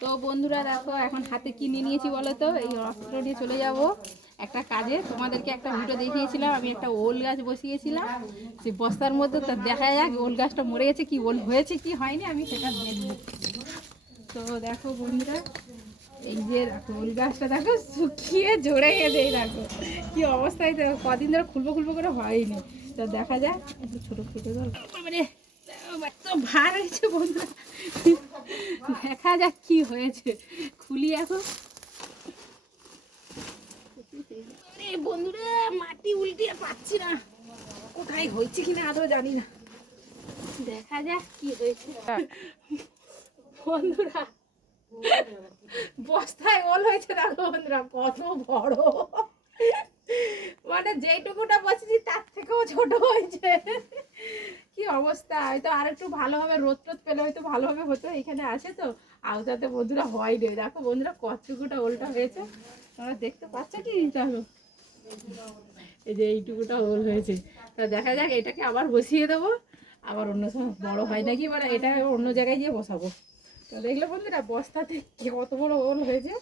তো বন্ধুরা দেখো এখন হাতে কি নিয়ে নিয়েছি বলো তো, এই অস্ত্র নিয়ে চলে যাব একটা কাজে। তোমাদেরকে একটা ভিডিও দেখিয়েছিলাম, আমি একটা ওল গাছ বসিয়েছিলাম সেই বস্তার মধ্যে, তো দেখা যাক ওল গাছটা মরে গেছে কি ওল হয়েছে কি হয়নি আমি সেটা দেখবো। তো দেখো বন্ধুরা, এই যে দেখো ওল গাছটা দেখো শুকিয়ে ঝরে গেছে, এই দেখো কি অবস্থায়, দেখো কদিন ধরে খুলবো খুলবো করে হয়নি। তো দেখা যাক একটু ছোটো ছোটো মানে তো ভার হয়েছে বন্ধুরা, দেখা যাক কি হয়েছে, খুলি এখন। বন্ধুরা মাটি উল্টিয়ে পাচ্ছি না, কোথায় হয়েছে কিনা আদৌ জানি না, দেখা যাক কি হয়েছে। বন্ধুরা বস্তায় ওল হয়েছে, দেখো বন্ধুরা কত বড়, মানে যেইটুকুটা বসেছি তার থেকেও ছোট হয়েছে। কি অবস্থা, হয়তো আর একটু ভালোভাবে রোদ টোদ পেলে হয়তো ভালোভাবে হতো, এখানে আসে তো আওতাতে বন্ধুরা হয়নি। দেখো বন্ধুরা কতটুকুটা ওলটা হয়েছে, তোমরা দেখতে পাচ্ছ কি? দেখো এই যে এইটুকুটা ওল হয়েছে। তা দেখা যাক এটাকে আবার বসিয়ে দেবো, আবার অন্য সময় বড় হয় নাকি, মানে এটা অন্য জায়গায় গিয়ে বসাবো। তো দেখলে বন্ধুরা বস্তাতে কত বড় ওল হয়েছে।